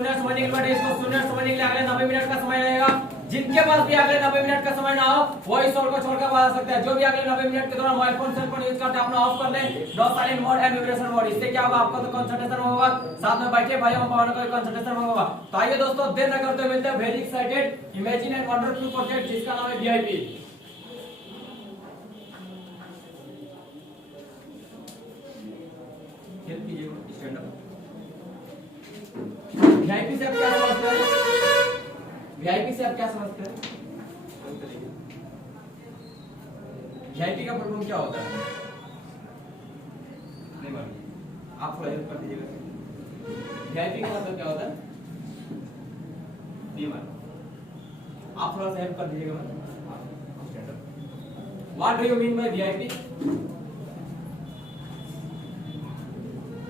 समझने के बाद इसको समझने के लिए अगले 90 मिनट का समय रहेगा। जिनके पास भी अगले 90 मिनट का समय ना हो वो इस सोल को छोड़कर बता सकते हैं। जो भी अगले 90 मिनट के दौरान mobile phone cell phone use करते हैं अपना ऑफ कर ले, no silent mode and vibration mode. इससे क्या होगा, आपको तो कंसंट्रेशन होगा, साथ में बैठे भाइयों बहनों को कंसंट्रेशन होगा। तो आइए दोस्तों देर न करते हुए मिलते हैं very excited imagine and wonderful project जिसका नाम है वीआईपी। हेल्प कीजिए स्टैंड अप। वीआईपी से आप क्या समझते हैं? वीआईपी से आप क्या समझते हैं? वीआईपी का प्रॉब्लम क्या होता है? नहीं मालूम, आप थोड़ा हेल्प कर दीजिएगा। वीआईपी का मतलब क्या होता है? नहीं मालूम, आप थोड़ा सा हेल्प कर दीजिएगा। What do you mean by VIP?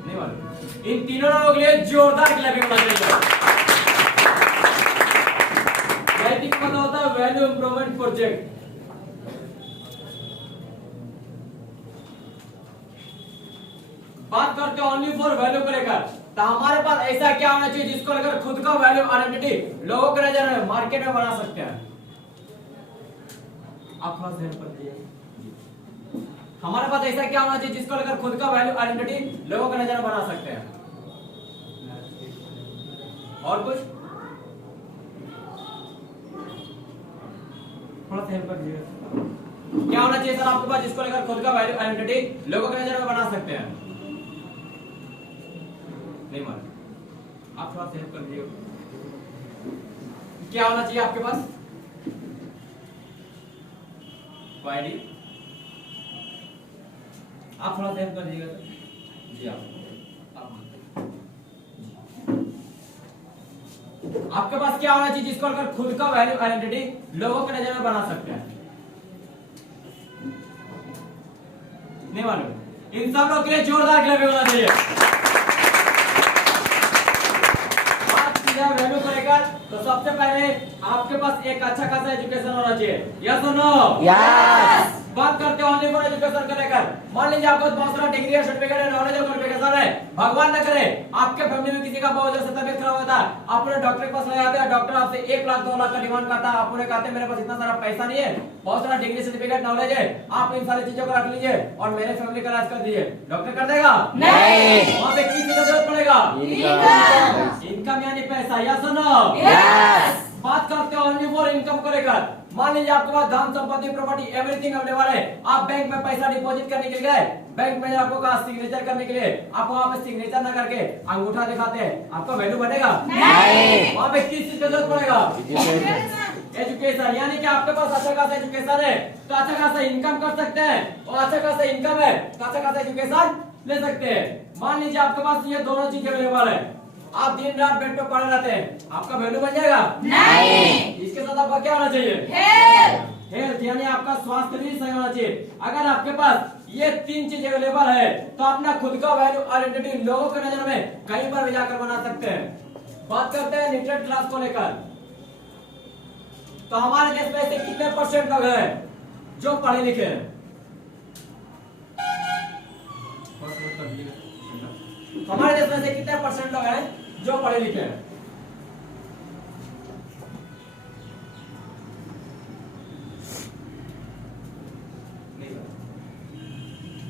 नहीं मालूम। इन तीनों लोगों के लिए जोरदार क्लैपिंग होना चाहिए। वीआईपी का मतलब होता है वैल्यू इंप्रूवमेंट प्रोजेक्ट। बात करते हैं ओनली फॉर वैल्यू को लेकर, तो हमारे पास ऐसा क्या होना चाहिए जिसको लेकर खुद का वैल्यू आइडेंटिटी लोगों के नजर में मार्केट में बना सकते हैं। आप थोड़ा सा हेल्प कर दीजिए। हमारे पास ऐसा क्या होना चाहिए जिसको लेकर खुद का वैल्यू आइडेंटिटी लोगों के नजर में बना सकते हैं? और कुछ थोड़ा सा हेल्प कर दीजिए। क्या होना चाहिए सर आपके पास जिसको लेकर खुद का वैल्यू आइडेंटिटी लोगों के नजर में बना सकते हैं? नहीं मालूम, आप थोड़ा सा हेल्प कर दीजिए। क्या होना चाहिए आपके पास? आईडी आप थोड़ा सा हेल्प कर दीजिएगा सर। जी आपके पास क्या होना चाहिए जिसको लेकर खुद का वैल्यू आइडेंटिटी लोगों के नजर में बना सकते हैं? नहीं मालूम। इन सब लोग के लिए जोरदार क्लैपिंग होना चाहिए। बात की जाए वैल्यू को लेकर तो सबसे पहले आपके पास एक अच्छा खासा एजुकेशन होना चाहिए। यस और नो? यस। बात करते हैं ओनली फॉर एजुकेशन को लेकर। मान लीजिए आपको बहुत सारा डिग्री है, सर्टिफिकेट है, नॉलेज है, क्वालिफिकेशन है, भगवान न करे आपके फैमिली में किसी का बहुत ज्यादा तबीयत खराब होता है, आप उन्हें डॉक्टर के पास ले जाते हैं, डॉक्टर आपसे 1 लाख 2 लाख का डिमांड करता है, आप उन्हें कहते हैं मेरे पास इतना सारा पैसा नहीं है, बहुत सारा डिग्री सर्टिफिकेट नॉलेज है, आप इन सारी चीजों को रख लीजिए और मेरे फैमिली का इलाज कर दीजिए। डॉक्टर कर देगा? नहीं। वहां पे किस चीज की जरूरत पड़ेगा? इनकम यानी पैसा। यस और नो? यस। बात करते हैं ओनली फॉर इनकम को लेकर। मान लीजिए आपके पास धन संपत्ति प्रॉपर्टी एवरीथिंग अवेलेबल है, आप बैंक में पैसा डिपॉजिट करने के लिए गए, बैंक में आपको कहा सिग्नेचर करने के लिए, आप वहां पे सिग्नेचर ना करके अंगूठा दिखाते हैं, आपका वैल्यू बढ़ेगा? नहीं। वहां पे किस चीज की जरूरत पड़ेगा? एजुकेशन। यानी कि आपके पास अच्छा खासा एजुकेशन है तो अच्छा खासा इनकम कर सकते हैं, और अच्छा खासा इनकम है तो अच्छा खासा एजुकेशन ले सकते हैं। मान लीजिए आपके पास ये दोनों चीजें अवेलेबल है, आप दिन रात बेड पे पड़े रहते हैं, आपका वैल्यू बन जाएगा? नहीं। इसके साथ आपका क्या होना चाहिए? हेल्थ, यानी आपका स्वास्थ्य भी सही होना चाहिए। अगर आपके पास ये 3 चीज अवेलेबल है तो अपना खुद का वैल्यू आइडेंटिटी लोगों के नजर में कहीं पर भी जाकर बना सकते हैं। बात करते हैं लिटरेट क्लास को लेकर, तो हमारे देश में ऐसे कितने % लोग हैं जो पढ़े लिखे हैं? हमारे देश में से कितने % लोग हैं जो पढ़े लिखे हैं?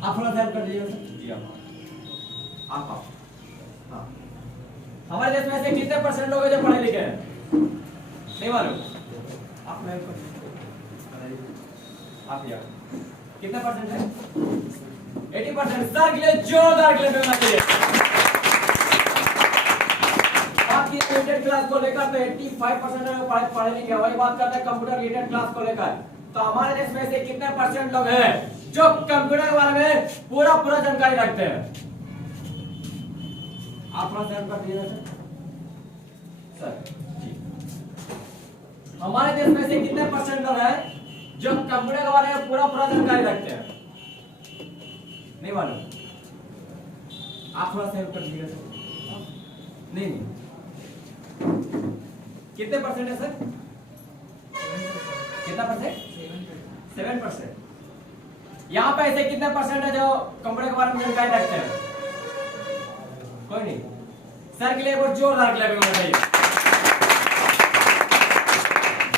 आप थोड़ा सा कर दीजिए। आप हाँ। हमारे देश में से कितने % लोग हैं जो पढ़े लिखे हैं? नहीं मालूम, आप हेल्प कर दीजिए। आप यार कितने % है? 80%। सर के लिए जोरदार क्लैपिंग होना चाहिए। बात की रिलेटेड क्लास को लेकर तो 85% लोग पढ़े लिखे। वही बात करते हैं कंप्यूटर रिलेटेड क्लास को लेकर, तो हमारे देश में से कितने % लोग हैं जो कंप्यूटर के बारे में पूरा जानकारी रखते हैं? आप थोड़ा सा कर दीजिए सर जी। हमारे देश में से कितने % लोग हैं जो कंप्यूटर के बारे में पूरा जानकारी रखते हैं? नहीं मालूम, आप थोड़ा सा हेल्प कर दीजिएगा सर। नहीं कितने % है सर? कितना %? 7%। यहाँ पे ऐसे कितने % है जो कंप्यूटर के बारे में जानकारी रखते हैं? कोई नहीं। सर के लिए बहुत जोरदार क्लैपिंग होना चाहिए।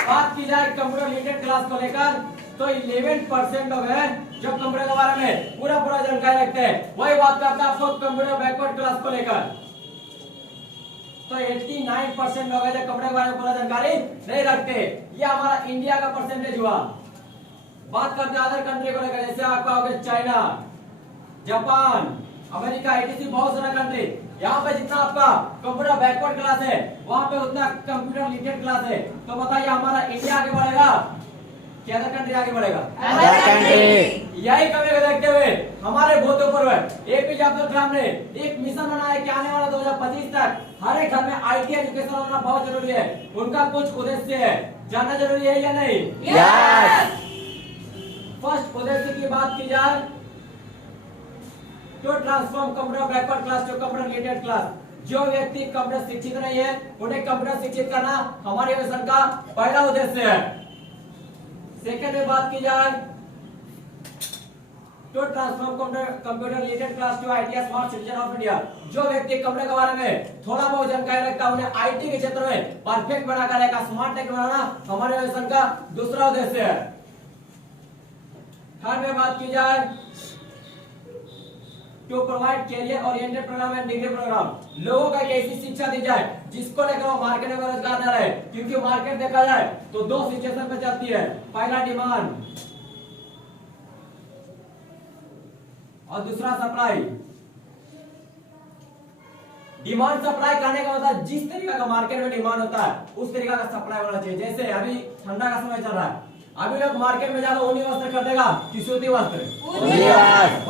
बात की जाए कंप्यूटर रिलेटेड क्लास को लेकर तो 11% लोग हैं जो कंप्यूटर के बारे में पूरा जानकारी रखते हैं। वही बात करते हैं आपको कंप्यूटर बैकवर्ड क्लास को लेकर तो 89% लोग हैं जो कंप्यूटर के बारे में पूरा जानकारी नहीं रखते। ये हमारा इंडिया का परसेंटेज हुआ। बात करते हैं अदर कंट्री को लेकर, जैसे आपका हो गया चाइना, जापान, अमेरिका, etc बहुत सारा कंट्री। यहाँ पे जितना आपका कंप्यूटर बैकवर्ड क्लास है वहाँ पे उतना कंप्यूटर रिलेटेड क्लास है। तो बताइए हमारा इंडिया आगे बढ़ेगा क्या अदर कंट्री आगे बढ़ेगा? Other country. यही कमी को देखते हुए हमारे भूतपूर्व एपीजे अब्दुल कलाम ने एक मिशन बनाया कि आने वाला 2025 तक हर एक घर में आईटी एजुकेशन होना बहुत जरूरी है। उनका कुछ उद्देश्य है, जानना जरूरी है या नहीं? यस। फर्स्ट उद्देश्य की बात की जाए तो transform computer backward class to computer related class. जो व्यक्ति कंप्यूटर शिक्षित नहीं है उन्हें कंप्यूटर शिक्षित करना हमारे मिशन का पहला उद्देश्य है। सेकंड में बात की जाए तो transform computer related class to IT smart citizen of India. जो व्यक्ति कंप्यूटर के बारे में थोड़ा बहुत जानकारी रखता है उन्हें आईटी के क्षेत्र में परफेक्ट बनाकर एक स्मार्ट टेक बनाना हमारे मिशन का दूसरा उद्देश्य है। थर्ड में बात की जाए to provide career oriented program and degree program. लोगों को एक ऐसी शिक्षा दी जाए जिसको लेकर वो मार्केट में बेरोजगार न रहे, क्योंकि मार्केट देखा जाए तो दो सिचुएशन पे चलती है। पहला डिमांड और दूसरा सप्लाई। डिमांड सप्लाई करने का मतलब जिस तरीका का मार्केट में डिमांड होता है उस तरीका का सप्लाई होना चाहिए। जैसे अभी ठंडा का समय चल रहा है, अभी लोग मार्केट में जाकर ऊनी वस्त्र खरीदेगा कि सूती वस्त्र? वही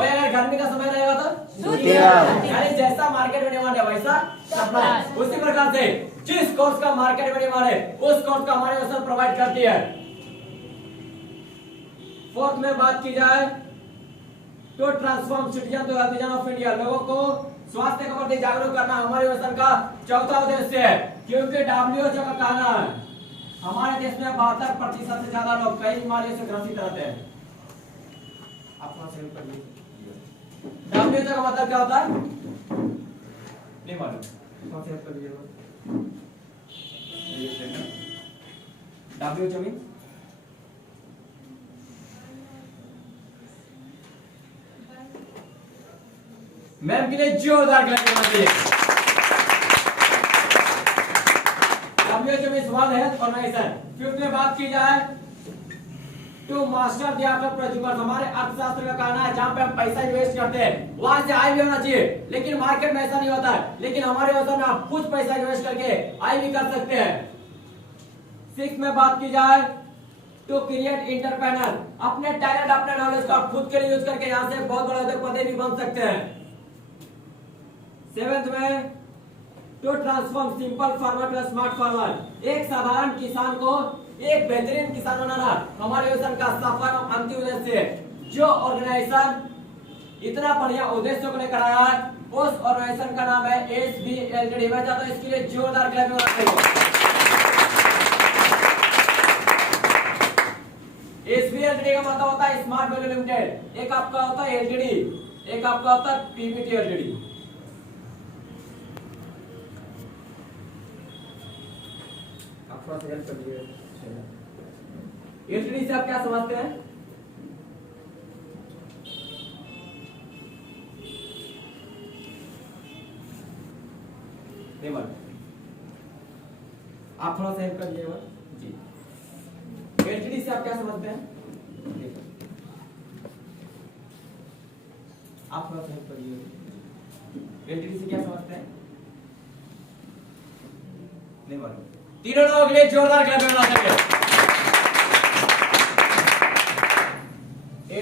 अगर गर्मी का समय रहेगा तो सूती वस्त्र। यानी जैसा मार्केट में डिमांड है वैसा सप्लाई। उसी प्रकार से जिस कोर्स का मार्केट में डिमांड है उस कोर्स का हमारी वेबसाइट प्रोवाइड करती है। फोर्थ में बात की जाए तो ट्रांसफॉर्म सिटीजन ऑफ इंडिया। लोगों को स्वास्थ्य के प्रति जागरूक करना हमारे मिशन का चौथा उद्देश्य है। क्योंकि WHO का कहना है हमारे देश में 72% से ज्यादा लोग कई बीमारियों से ग्रसित रहते हैं। WHO का मतलब क्या होता है नहीं मालूम? WHO मीन मैम के लिए जोरदार क्लैपिंग होना चाहिए। WHO में सवाल है ऑर्गेनाइजेशन। फिफ्थ में बात की जाए to master the art of produce. हमारे अर्थशास्त्र का कहना है जहां पे हम पैसा इन्वेस्ट करते हैं वहां से आय भी होना चाहिए, लेकिन मार्केट में ऐसा नहीं होता है। लेकिन हमारे व्यवसाय में आप कुछ पैसा इन्वेस्ट करके आय भी कर सकते हैं। सिक्स में बात की जाए टू क्रिएट इंटरप्रेन्योर। अपने टैलेंट अपने नॉलेज को आप खुद के लिए यूज करके यहाँ से बहुत बड़े उद्योगपति भी बन सकते हैं। सेवेंथ में to transform simple farmer to smart farmer. एक साधारण किसान को एक बेहतरीन किसान बनाना हमारे मिशन का सफल एवं अंतिम उद्देश्य है। जो ऑर्गेनाइजेशन इतना बढ़िया उद्देश्य को लेकर आया है उस ऑर्गेनाइजेशन का नाम है SBLTD। मैं चाहता हूं इसके लिए जोरदार क्लैपिंग होना चाहिए। SBLTD का मतलब होता है स्मार्ट वैल्यू लिमिटेड। एक आपका होता है LTD, एक आपका होता है PVT LTD। LTD से आप क्या समझते हैं? नहीं मालूम? आप थोड़ा सा हेल्प करिएगा जी। LTD से आप क्या समझते हैं? आप थोड़ा सा हेल्प करिएगा। LTD से क्या समझते हैं? नहीं मालूम? तीनों लोगों के लिए जोरदार क्लैपिंग होना चाहिए।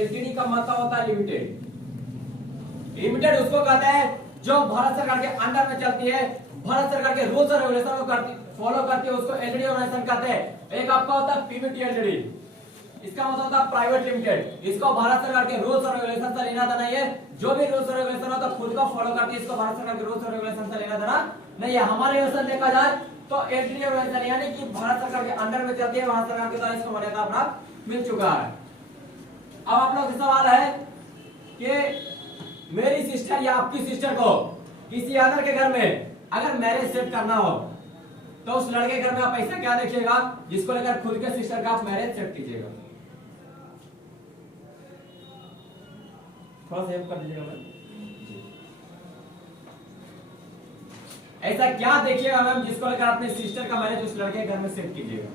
LTD का मतलब होता है लिमिटेड। लिमिटेड उसको कहते हैं जो भारत सरकार के अंडर में चलती है, भारत सरकार के रूल्स और रेगुलेशन को फॉलो करती है, उसको LTD ऑर्गेनाइजेशन कहते हैं। एक आपका होता है PVT LTD, इसका मतलब होता है प्राइवेट लिमिटेड। इसको भारत सरकार के रूल्स और रेगुलेशन से लेना देना नहीं है। जो भी रूल्स और रेगुलेशन होता है खुद को फॉलो करती है, इसको भारत सरकार के रूल्स और रेगुलेशन से लेना देना नहीं है। हमारे मिशन देखा जाए तो LTD ऑर्गेनाइजेशन यानी कि भारत सरकार के अंडर में चलती है, भारत सरकार के द्वारा इसको मान्यता प्राप्त मिल चुका है। अब आप लोग से सवाल है कि मेरी सिस्टर या आपकी सिस्टर को किसी अदर के घर में अगर मैरिज सेट करना हो तो उस लड़के के घर में आप ऐसा क्या देखिएगा जिसको लेकर खुद के सिस्टर का आप मैरिज सेट कीजिएगा। थोड़ा सेव कर दीजिएगा मैम। ऐसा क्या देखिएगा मैम जिसको लेकर अपने सिस्टर का मैरिज उस लड़के के घर में सेट कीजिएगा।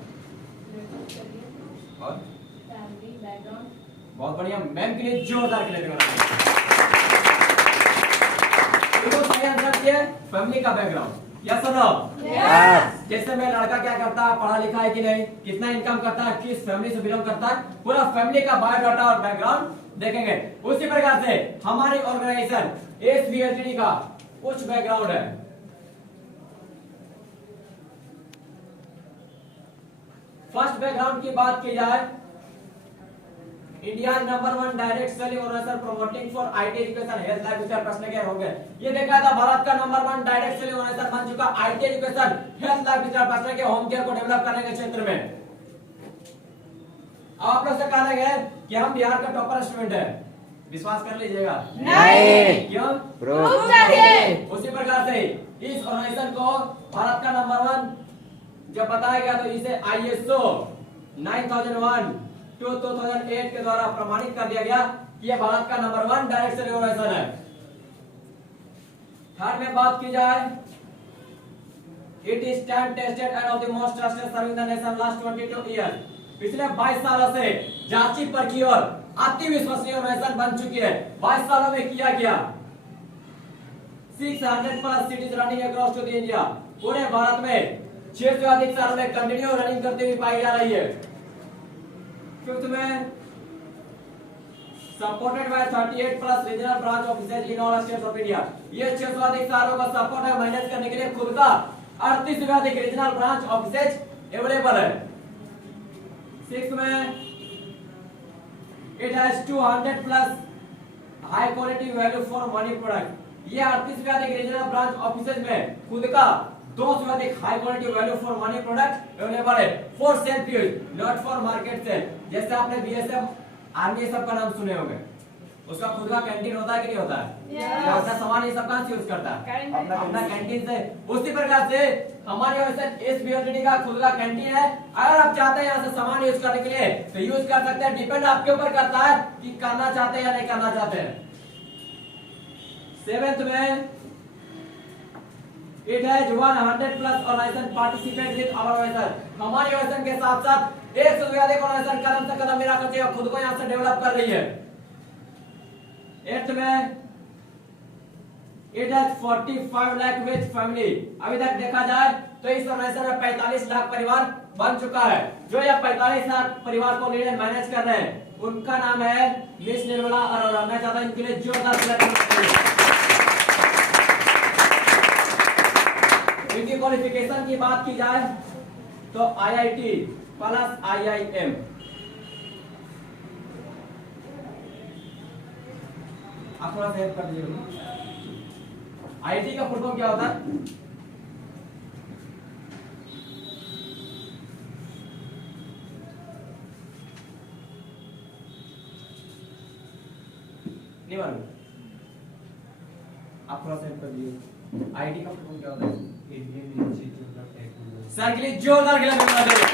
और फैमिली बैकग्राउंड। बहुत बढ़िया, मैम के लिए जोरदार क्लैपिंग सही आंसर दिया फैमिली का बैकग्राउंड। यस और नो? यस। जैसे मैं लड़का क्या करता है, पढ़ा लिखा है कि नहीं, कितना इनकम करता है, किस फैमिली से बिलोंग करता है, पूरा फैमिली का बायोडाटा और बैकग्राउंड देखेंगे। उसी प्रकार से हमारी ऑर्गेनाइजेशन एसबीएलटीडी का कुछ बैकग्राउंड है। फर्स्ट बैकग्राउंड की बात की जाए, India number 1 direct selling organization promoting for IT education health lifestyle प्रश्न के होंगे। ये देखा था भारत का नंबर 1 डायरेक्ट सेलिंग ऑर्गेनाइजेशन बन चुका IT education health lifestyle प्रश्न के होम केयर को डेवलप करने के क्षेत्र में। अब आप लोग से कहा गया है कि हम बिहार का टॉपर स्टूडेंट है, विश्वास कर लीजिएगा। नहीं। क्यों? प्रूफ चाहिए। उसी प्रकार से इस ऑर्गेनाइजेशन को भारत का नंबर 1 जब बताया गया तो इसे ISO 9001 2008 के द्वारा प्रमाणित कर दिया गया कि यह भारत का नंबर 1 डायरेक्ट सेलिंग ऑर्गेनाइजेशन है। थर्ड में बात की जाए, it is stand tested end of the most trusted serving the nation last 22 year. पिछले 22 सालों से जांची परखी और अति विश्वसनीय ऑर्गेनाइजेशन बन चुकी है। 22 सालों में किया गया 600 plus cities running across to the India. पूरे भारत में 600 से अधिक सालों में कंटिन्यू रनिंग करते हुए पाई जा रही है। फिफ्थ में supported by 38 plus regional branch offices in all states of India. ये 600 अधिक सालों का सपोर्ट है, मैनेज करने के लिए खुद का 38 से अधिक रीजनल ब्रांच ऑफिसेज अवेलेबल है। सिक्स्थ में it has 200 plus high quality value for money product. ये 38 से अधिक रीजनल ब्रांच ऑफिसेज में खुद का 200 से अधिक high quality value for money product available है for self use, not for market sale. जैसे आपने बीएसएफ आर्मी सब का नाम सुने होंगे, उसका खुद का कैंटीन होता है कि नहीं होता है? Yes. अपना सामान ये सब कहां से यूज करता है? Canteen. अपना कैंटीन से। उसी प्रकार से हमारे ऑर्गेनाइजेशन एसबीएलटीडी का खुद का कैंटीन है। अगर आप चाहते हैं यहाँ से सामान यूज करने के लिए तो यूज कर सकते हैं, डिपेंड आपके ऊपर करता है कि करना चाहते हैं या नहीं करना चाहते हैं। सेवेंथ में it has 100 plus organization participate with our organization. हमारी ऑर्गेनाइजेशन के साथ साथ 100 से अधिक ऑर्गेनाइजेशन कदम से कदम मिला करके खुद को यहाँ से डेवलप कर रही है। एट्थ में it has 45 lakh with family. अभी तक देखा जाए तो इस ऑर्गेनाइजेशन में 45 लाख परिवार बन चुका है। जो ये 45 लाख परिवार को लीड एंड मैनेज कर रहे हैं उनका नाम है मिस निर्मला अरोड़ा। मैं चाहता हूं इनके लिए जोरदार तालियां। इनकी क्वालिफिकेशन की बात की जाए तो IIT प्लस IIM। आप थोड़ा सेव कर दीजिए। IIT का फुल फॉर्म क्या होता है? नहीं मालूम? आप थोड़ा सेव कर दीजिए। IIT का फुल फॉर्म क्या होता है? Indian Institute of Technology. Sir के लिए जोरदार गिला मिलना चाहिए।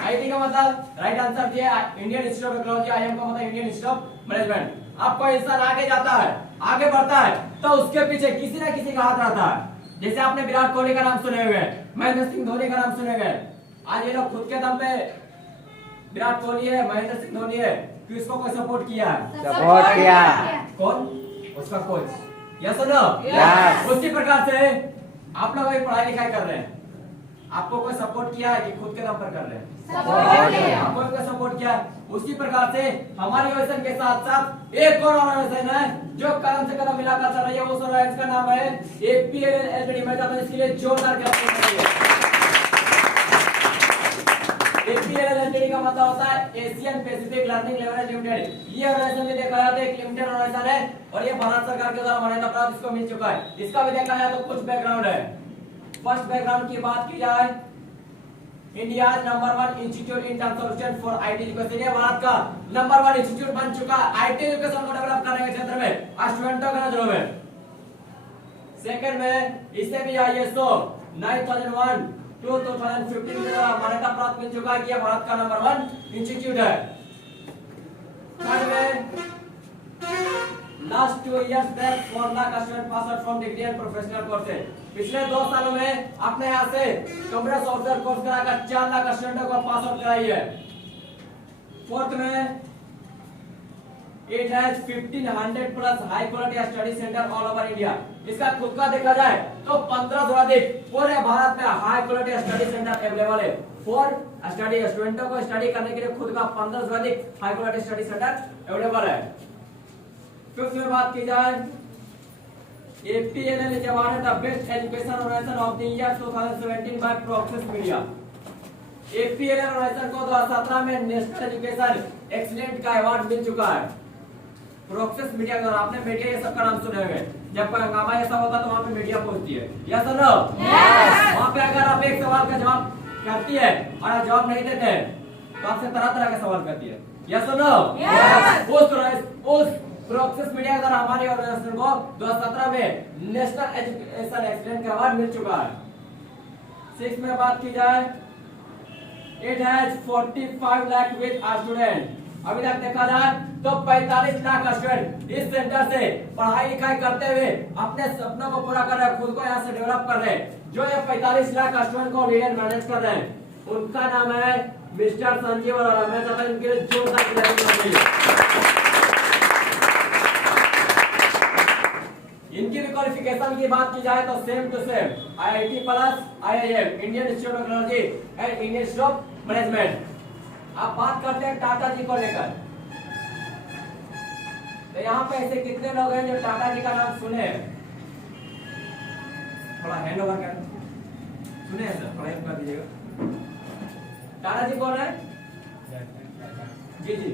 आईटी का मतलब राइट आंसर दिया Indian Institute of Technology. IM का मतलब इंडियन इंस्टीट्यूट ऑफ मैनेजमेंट। अब कोई इंसान आगे जाता है, आगे बढ़ता है तो उसके पीछे किसी ना किसी का हाथ रहता है। जैसे आपने विराट कोहली का नाम सुने हुए, महेंद्र सिंह धोनी का नाम सुने हुए। आज ये लोग खुद के दम पे विराट कोहली है, महेंद्र सिंह धोनी है, किसको कोई सपोर्ट किया है? सपोर्ट किया। कौन? उसका कोच। यस और नो? Yes. उसी प्रकार से आप लोग अभी पढ़ाई लिखाई कर रहे हैं, आपको कोई सपोर्ट किया है कि खुद के दम पर कर रहे हैं? सपोर्ट किया। आपको कोई सपोर्ट किया है। उसी प्रकार से हमारी ऑर्गेनाइजेशन के साथ साथ एक और ऑर्गेनाइजेशन है जो कदम से कदम मिलाकर चल रही है। उस ऑर्गेनाइजेशन का नाम है APLLTD। मैं चाहता हूं इसके लिए जोरदार क्लैपिंग करिए। APLLTD का मतलब होता है Asian Pacific learning leverage limited. ये ऑर्गेनाइजेशन भी देखा जाए तो एक लिमिटेड ऑर्गेनाइजेशन है और ये भारत सरकार के द्वारा मान्यता प्राप्त इसको मिल चुका है। इसका भी देखा जाए तो कुछ बैकग्राउंड है। फर्स्ट बैकग्राउंड की बात की जाए, India number 1 institute in terms of student for IT education. ये भारत का नंबर 1 इंस्टीट्यूट बन चुका है आईटी एजुकेशन को डेवलप करने के क्षेत्र में, स्टूडेंटों के नजरों में। सेकंड में इसे भी ISO 9001 2015 में मान्यता प्राप्त मिल चुका है कि यह भारत का नंबर 1 इंस्टीट्यूट है। थर्ड में last 2 years back 4 lakh student pass out from degree and professional courses. पिछले 2 सालों में आपने यहाँ से कंप्यूटर सॉफ्टवेयर कोर्स कराकर 4 लाख स्टूडेंटों को पास आउट कराई है। फोर्थ में it has 1500 plus high quality study centre all over India. इसका खुद का देखा जाए तो 15 से अधिक पूरे भारत में high quality study centre available है फॉर स्टडी। स्टूडेंटों को स्टडी करने के लिए खुद का 15 से अधिक high quality study centre available है। फिफ्थ में बात की जाए APLL is awarded the best education organization of the year 2017 by Proxys Media। APLL organization को 2017 में नेशनल एजुकेशन एक्सीलेंट का अवार्ड मिल चुका है प्रोक्सिस मीडिया के द्वारा। आपने मीडिया ये सब का नाम सुने होंगे, जब कोई हंगामा ऐसा होता तो वहां पे मीडिया पहुंचती है, यस और नो? वहां पे अगर आप एक सवाल का जवाब करती है और आप जवाब नहीं देते तो आपसे तरह तरह के सवाल करती है, यस और नो? उस प्रोक्सिस मीडिया के द्वारा हमारी ऑर्गेनाइजेशन को 2017 में नेशनल एजुकेशन एक्सीलेंट का अवार्ड मिल चुका है। 6 में बात की जाए it has 45 lakh with student. अभी तक देखा जाए तो 45 लाख स्टूडेंट इस सेंटर से पढ़ाई लिखाई करते हुए अपने सपनों को पूरा कर रहे हैं, खुद को यहाँ से डेवलप कर रहे हैं। जो ये 45 लाख स्टूडेंट को लीड एंड मैनेज कर रहे हैं उनका नाम है मिस्टर संजीव अरोड़ा। मैं चाहता हूं इनके लिए जोरदार तालियां चाहिए। इनकी भी क्वालिफिकेशन की बात की जाए तो same to same IIT plus IIM Indian Institute of Technology and Indian Institute of Management. आप बात करते हैं टाटा जी को लेकर, तो यहाँ पे ऐसे कितने लोग हैं जो टाटा जी का नाम सुने हैं? थोड़ा हैंड ओवर कर सुने हैं सर, थोड़ा हेल्प कर दीजिएगा। टाटा जी कौन है? जी जी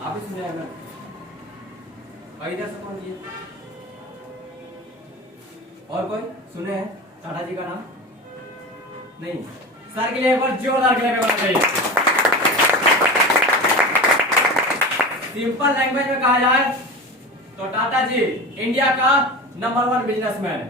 आप ही सुने हैं इधर से कौन जी? और कोई सुने हैं टाटा जी का नाम? नहीं। सर के लिए एक बार जोरदार क्लैप होना चाहिए। सिंपल लैंग्वेज में कहा जाए तो टाटा जी इंडिया का नंबर 1 बिजनेसमैन।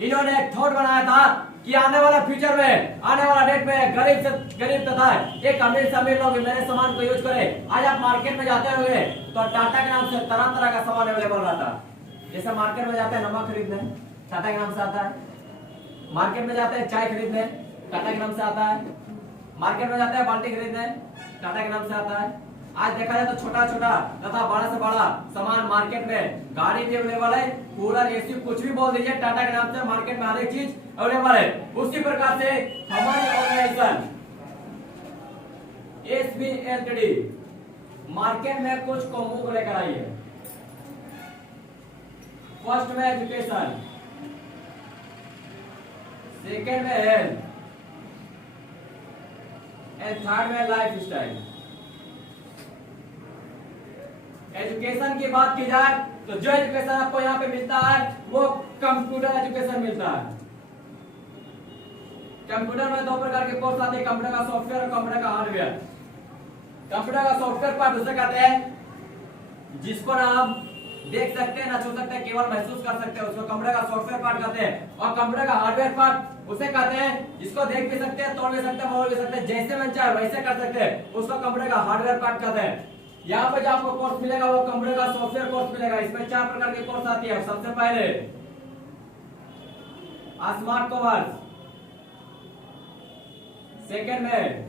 इन्होंने एक थॉट बनाया था कि आने वाला फ्यूचर में, आने वाला डेट में गरीब से गरीब तथा एक अमीर से अमीर लोग मेरे सामान को यूज करें। आज आप मार्केट में जाते होंगे तो टाटा के नाम से तरह तरह का सामान अवेलेबल रहता है। जैसे मार्केट में जाते हैं नमक खरीदने, टाटा के नाम से आता है। मार्केट में जाते हैं चाय खरीदने, टाटा के नाम से आता है। मार्केट में जाते हैं बाल्टी खरीदने, टाटा के नाम से आता है। आज देखा जाए तो छोटा छोटा तथा बड़ा से बड़ा सामान मार्केट में गाड़ी भी अवेलेबल है, कूलर AC कुछ भी बोल दीजिए टाटा के नाम से मार्केट में हर एक चीज अवेलेबल है। उसी प्रकार से हमारी ऑर्गेनाइजेशन SBLTD मार्केट में कुछ कॉम्बो को लेकर आई है। फर्स्ट में एजुकेशन, सेकेंड में हेल्थ एंड थर्ड में लाइफ स्टाइल। एजुकेशन की बात की जाए तो जो एजुकेशन आपको यहाँ पे मिलता है वो कंप्यूटर एजुकेशन मिलता है। कंप्यूटर में 2 प्रकार के कोर्स आते हैं, कंप्यूटर का सॉफ्टवेयर और कंप्यूटर का हार्डवेयर। कंप्यूटर का सॉफ्टवेयर पार्ट उसे कहते हैं जिसको ना आप देख सकते हैं ना छू सकते हैं, केवल महसूस कर सकते हैं, उसको कंप्यूटर का सॉफ्टवेयर पार्ट कहते हैं। और कंप्यूटर का हार्डवेयर पार्ट उसे कहते हैं जिसको देख भी सकते हैं, तोड़ भी सकते हैं, मोड़ भी सकते हैं, जैसे मन चाहे वैसे कर सकते हैं, उसको कंप्यूटर का हार्डवेयर पार्ट कहते हैं। यहाँ पे जो आपको कोर्स मिलेगा वो कंप्यूटर का सॉफ्टवेयर कोर्स मिलेगा। इसमें 4 प्रकार के कोर्स आती है। सबसे पहले स्मार्ट कॉमर्स, सेकेंड में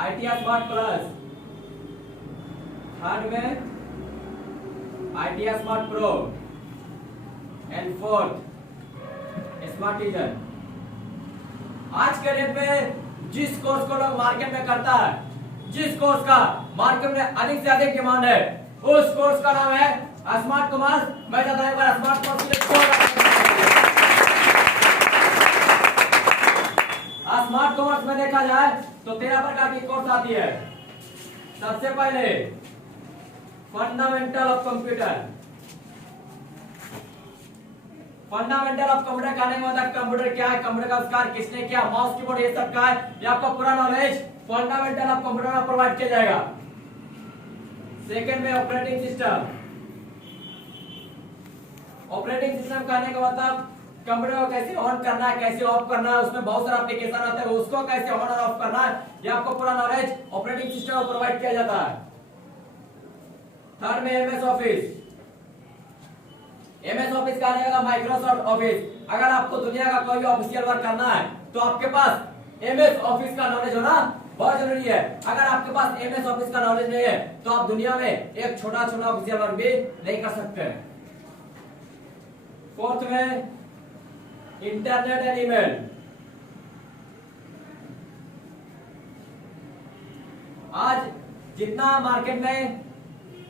IT स्मार्ट प्लस, थर्ड में IT smart pro and fourth smart teacher. आज के डेट में जिस कोर्स को लोग मार्केट में करता है, जिस कोर्स का मार्केट में अधिक से अधिक डिमांड है, उस कोर्स का नाम है स्मार्ट कॉमर्स। मैं चाहता हूं एक बार स्मार्ट कॉमर्स के लिए स्मार्ट कॉमर्स में देखा जाए तो 13 प्रकार की कोर्स आती है। सबसे पहले fundamental of computer, fundamental of computer का नहीं होता, कंप्यूटर क्या है, कंप्यूटर का आविष्कार किसने किया, माउस कीबोर्ड ये सब क्या है, ये आपको पूरा नॉलेज फंडामेंटल ऑफ कंप्यूटर में प्रोवाइड किया जाएगा। सेकंड में ऑपरेटिंग सिस्टम। ऑपरेटिंग सिस्टम कहने का मतलब कंप्यूटर को कैसे ऑन करना है, कैसे ऑफ करना है, उसमें बहुत सारा एप्लीकेशन आते हैं, उसको कैसे ऑन और ऑफ करना है, ये आपको पूरा नॉलेज ऑपरेटिंग सिस्टम में प्रोवाइड किया जाता है। थर्ड में एमएस ऑफिस। एमएस ऑफिस का रहेगा माइक्रोसॉफ्ट ऑफिस। अगर आपको दुनिया का कोई भी ऑफिशियल वर्क करना है तो आपके पास एमएस ऑफिस का नॉलेज होना बहुत जरूरी है। अगर आपके पास एमएस ऑफिस का नॉलेज नहीं है तो आप दुनिया में एक छोटा छोटा ऑफिशियल वर्क भी नहीं कर सकते। फोर्थ में इंटरनेट एंड ईमेल। आज जितना मार्केट में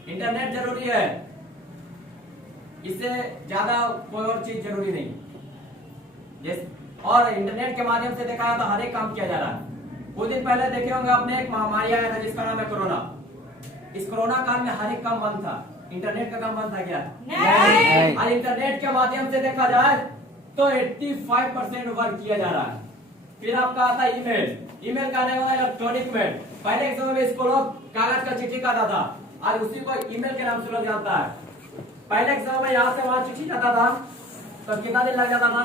इंटरनेट जरूरी है, इससे ज्यादा कोई और चीज जरूरी नहीं। और इंटरनेट के माध्यम से देखा तो हर एक काम किया जा रहा है। कुछ दिन पहले देखे होंगे आपने, एक महामारी आया था जिसका नाम है कोरोना। इस कोरोना काल में हर एक काम बंद था। इंटरनेट का काम बंद था क्या? नहीं। आज इंटरनेट के माध्यम से देखा जाए तो 85% वर्क किया जा रहा है। फिर आपका आता है ईमेल। ईमेल का नाम है इलेक्ट्रॉनिक मेल। पहले के समय में इसको लोग कागज का चिट्ठी कहता था, आज उसी को ईमेल के नाम से लोग जानता है। पहले के समय में यहाँ से वहां चिट्ठी जाता था तो कितना दिन लग जाता था?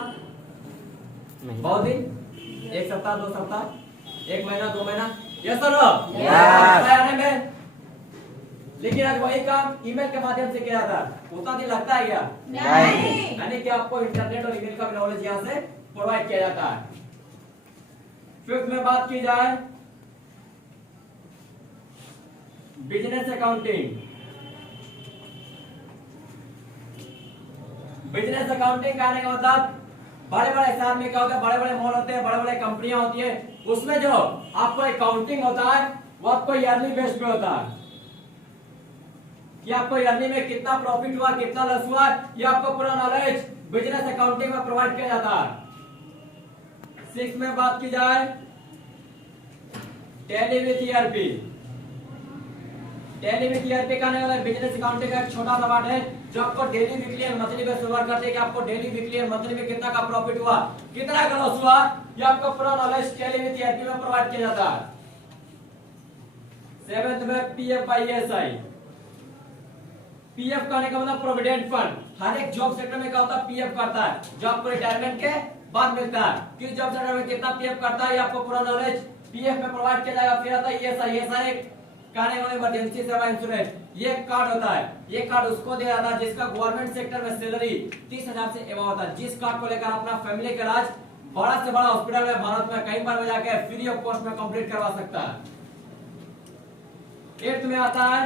बहुत दिन, एक सप्ताह, 2 सप्ताह, 1 महीना, 2 महीना, ये सर आने में। लेकिन आज वही काम ईमेल के माध्यम से किया जाता है। उतना दिन लगता है क्या? नहीं। यानी कि आपको इंटरनेट और ईमेल का नॉलेज यहाँ से प्रोवाइड किया जाता है। फिफ्थ में बात की जाए बिजनेस अकाउंटिंग। बिजनेस अकाउंटिंग का मतलब बड़े बड़े शहर में क्या होता है, बड़े बड़े मॉल होते हैं, बड़े बड़े कंपनियां होती है, उसमें जो आपको अकाउंटिंग होता है वो आपको ईयरली बेस पे होता है कि आपको ईयरली में कितना प्रॉफिट हुआ, कितना लॉस हुआ, ये आपको पूरा नॉलेज बिजनेस अकाउंटिंग में प्रोवाइड किया जाता है। 6 में बात की जाए tally with ERP. Tally with ERP का मतलब बिजनेस अकाउंटिंग का एक छोटा सा पार्ट है जो आपको डेली, वीकली एंड मंथली में शुरुआत करते हैं कि आपको डेली, वीकली एंड मंथली में कितना का प्रॉफिट हुआ, कितना का लॉस हुआ, ये आपको पूरा नॉलेज टैली विथ ईआरपी में प्रोवाइड किया जाता है। 7th में पीएफआईएसआई। पीएफ का मतलब प्रोविडेंट फंड। हर एक जॉब सेक्टर में क्या होता है, पीएफ करता है जो आपको रिटायरमेंट के बाद मिलता है। किस जॉब सेक्टर में कितना पीएफ करता है ये आपको पूरा नॉलेज पीएफ में प्रोवाइड किया जाएगा। फिर आता है ईएसआई। ईएसआई इमरजेंसी सेवा इंश्योरेंस। ये कार्ड होता है, ये कार्ड उसको दिया जाता है जिसका गवर्नमेंट सेक्टर में सैलरी 30,000 से एबव होता है, जिस कार्ड को लेकर अपना फैमिली का इलाज बड़ा से बड़ा हॉस्पिटल में भारत में कहीं पर जाके फ्री ऑफ कॉस्ट में कंप्लीट करवा सकता है। 8th में आता है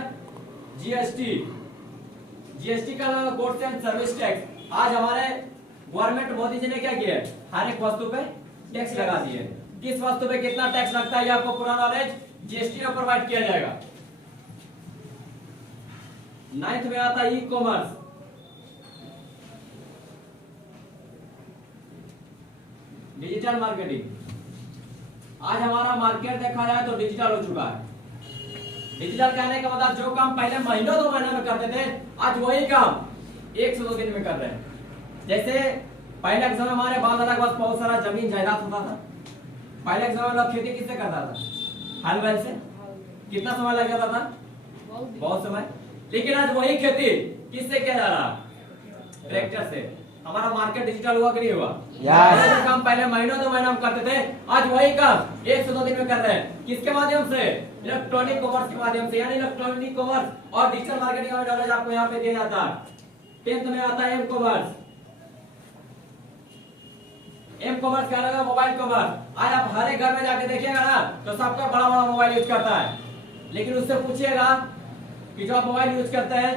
जीएसटी। जीएसटी का नाम गुड्स एंड सर्विस टैक्स। आज हमारे गवर्नमेंट मोदी जी ने क्या किया, हर एक वस्तु पे टैक्स लगा दिए। किस वस्तु पे कितना टैक्स लगता है ये आपको पूरा नॉलेज जीएसटी में प्रोवाइड किया जाएगा। 9th में आता है ई कॉमर्स। Digital marketing. आज हमारा मार्केट देखा जाए तो डिजिटल हो चुका है। डिजिटल कहने का मतलब जो काम पहले महीनों 2 महीने में करते थे आज वही काम 1 से 2 दिन में कर रहे हैं। जैसे पहले के समय हमारे बाप दादा के पास बहुत सारा जमीन जायदाद होता था। पहले के समय लोग खेती किससे करता था, हल बैल से। कितना समय लग जाता था, बहुत समय। लेकिन आज वही खेती किससे किया जा रहा, ट्रैक्टर से। हमारा मार्केट डिजिटल हुआ कि नहीं हुआ? जो काम पहले महीनों 2 महीना में करते थे आज वही काम 1 से 2 दिन में कर रहे हैं। किसके माध्यम से, इलेक्ट्रॉनिक कॉमर्स के माध्यम से। यानी इलेक्ट्रॉनिक कॉमर्स और डिजिटल मार्केटिंग का नॉलेज आपको यहाँ पे दिया जाता है। 10th में आता है एम कॉमर्स। एम कॉमर्स क्या लगा, मोबाइल कॉमर्स। आज आप हर एक घर में जाके देखिएगा ना तो सबका बड़ा बड़ा मोबाइल यूज करता है, लेकिन उससे पूछिएगा कि जो आप मोबाइल यूज करते हैं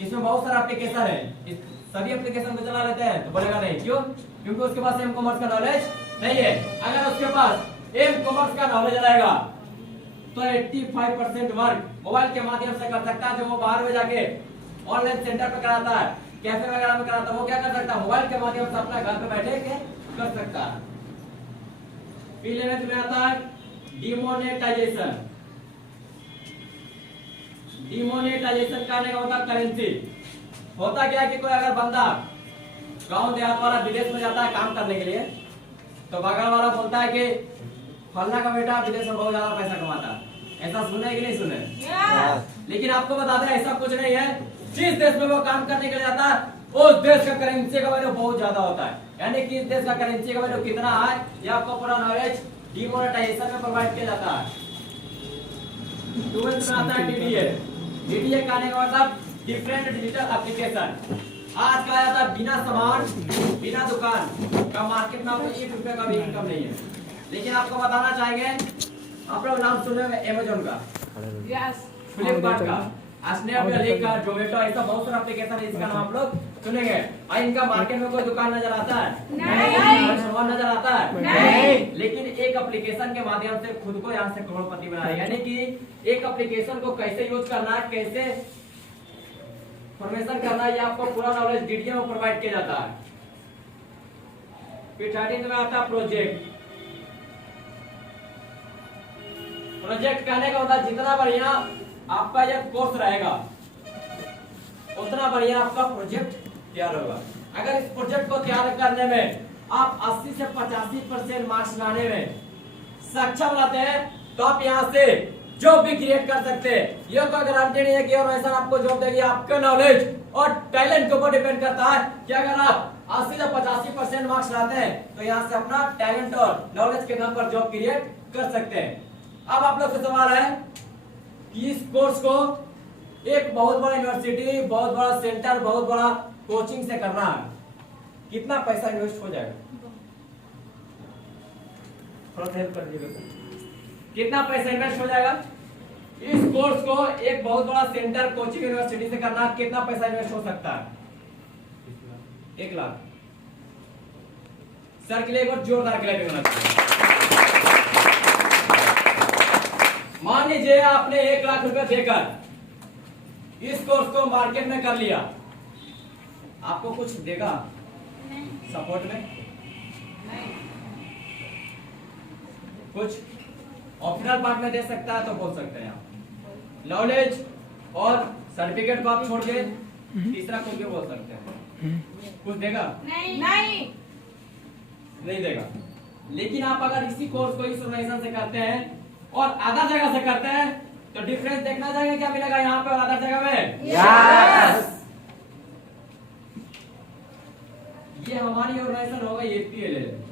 इसमें बहुत सारा एप्लीकेशन है, सभी एप्लीकेशन को चला लेते हैं, तो बोलेगा नहीं। क्यों? क्योंकि उसके पास एम कॉमर्स का नॉलेज नहीं है। अगर उसके पास एम कॉमर्स का नॉलेज रहेगा तो 85% वर्क मोबाइल के माध्यम से कर सकता है। जो वो बाहर में जाके ऑनलाइन सेंटर पे कराता है, कैफे वगैरह में कराता है, वो क्या कर सकता है, मोबाइल के माध्यम से अपना घर पे बैठे के कर सकता है। फिर 11th में आता है डिमोनेटाइजेशन। डिमोनेटाइजेशन का होता करेंसी। होता क्या है कि कोई अगर बंदा गांव देहात वाला विदेश में जाता है काम करने के लिए, तो बगल वाला बोलता है कि फलना का बेटा विदेश में बहुत ज्यादा पैसा कमाता है। ऐसा सुने कि नहीं सुने? लेकिन आपको बता दें ऐसा कुछ नहीं है। जिस देश में वो काम करने के लिए जाता है उस देश का करेंसी का वैल्यू बहुत ज्यादा होता है। यानी कि इस देश का करेंसी का वैल्यू कितना है ये आपको पूरा नॉलेज डिमोनेटाइजेशन में प्रोवाइड किया जाता है। 12th में आता है डीडीए। डीडीए का आने का मतलब डिफरेंट डिजिटल एप्लीकेशन। आज कहा जाता है बिना सामान बिना दुकान का मार्केट में आपको 1 रुपए का भी इनकम नहीं है। लेकिन आपको बताना चाहेंगे, आप लोग नाम सुने होंगे अमेज़न का, फ्लिपकार्ट का, स्नैपडील का, जोमेटो, ऐसा बहुत सारा एप्लीकेशन है इसका नाम आप लोग सुनेंगे। और इनका मार्केट में कोई दुकान नजर आता है? नहीं। सामान नजर आता है? नहीं। लेकिन एक एप्लीकेशन के माध्यम से खुद को यहाँ से करोड़पति बना रहे हैं। यानी कि एक एप्लीकेशन को कैसे यूज करना है, कैसे फॉर्मेशन करना है, ये आपको पूरा नॉलेज डीडीए में प्रोवाइड किया जाता है। फिर 13 में आता है प्रोजेक्ट। प्रोजेक्ट कहने का मतलब जितना बढ़िया आपका ये कोर्स रहेगा उतना बढ़िया आपका प्रोजेक्ट तैयार होगा। अगर इस प्रोजेक्ट को तैयार करने में आप 80 से 85% मार्क्स लाने में सक्षम रहते हैं तो आप यहाँ से जॉब भी क्रिएट कर सकते हैं। ये कोई गारंटी नहीं है कि ऑर्गेनाइजेशन आपको जॉब देगी। आपका नॉलेज और टैलेंट के ऊपर डिपेंड करता है कि अगर आप 80 से 85% मार्क्स लाते हैं तो यहाँ से अपना टैलेंट और नॉलेज के दम पर जॉब क्रिएट कर सकते हैं। अब आप लोग से सवाल है कि इस कोर्स को एक बहुत बड़ा यूनिवर्सिटी, बहुत बड़ा सेंटर, बहुत बड़ा कोचिंग से करना है, कितना पैसा इन्वेस्ट हो जाएगा? थोड़ा हेल्प कर दीजिएगा। कितना पैसा इन्वेस्ट हो जाएगा? इस कोर्स को एक बहुत बड़ा सेंटर, कोचिंग, यूनिवर्सिटी से करना, कितना पैसा इन्वेस्ट हो सकता है? 1 लाख। सर के लिए एक और जोरदार क्लैपिंग होना चाहिए। मान लीजिए आपने 1 लाख रुपए देकर इस कोर्स को मार्केट में कर लिया, आपको कुछ देगा सपोर्ट में? कुछ ऑप्शनल पार्ट में दे सकता है तो बोल सकते हैं आप। नॉलेज और सर्टिफिकेट को आप छोड़ के तीसरा कुछ भी बोल सकते हैं। कुछ देगा? नहीं देगा। लेकिन आप अगर इसी कोर्स को इस ऑर्गेनाइजेशन से करते हैं और अदर जगह से करते हैं तो डिफरेंस देखना चाहेंगे क्या मिलेगा यहाँ पे और अदर जगह में? यस। ये हमारी ऑर्गेनाइजेशन होगा एपीएलएल,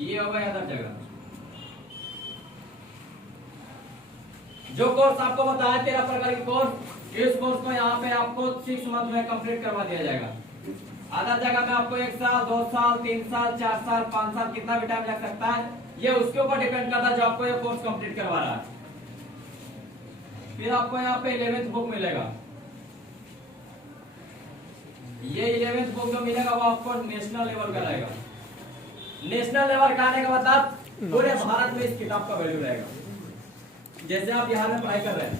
ये होगा अदर जगह। जो कोर्स आपको बताया 13 प्रकार के कोर्स, इस कोर्स को यहाँ पे आपको 6 मंथ में कंप्लीट करवा दिया जाएगा। अदर जगह में आपको 1 साल, 2 साल, 3 साल, 4 साल, 5 साल, कितना भी टाइम लग सकता है, ये उसके ऊपर डिपेंड करता है जो आपको ये कोर्स कंप्लीट करवा रहा है। फिर आपको यहाँ पे 11th बुक मिलेगा। ये 11th बुक जो मिलेगा वो आपको नेशनल लेवल का रहेगा। नेशनल लेवल का आने का मतलब पूरे भारत में इस किताब का वैल्यू रहेगा। जैसे आप बिहार में पढ़ाई कर रहे हैं,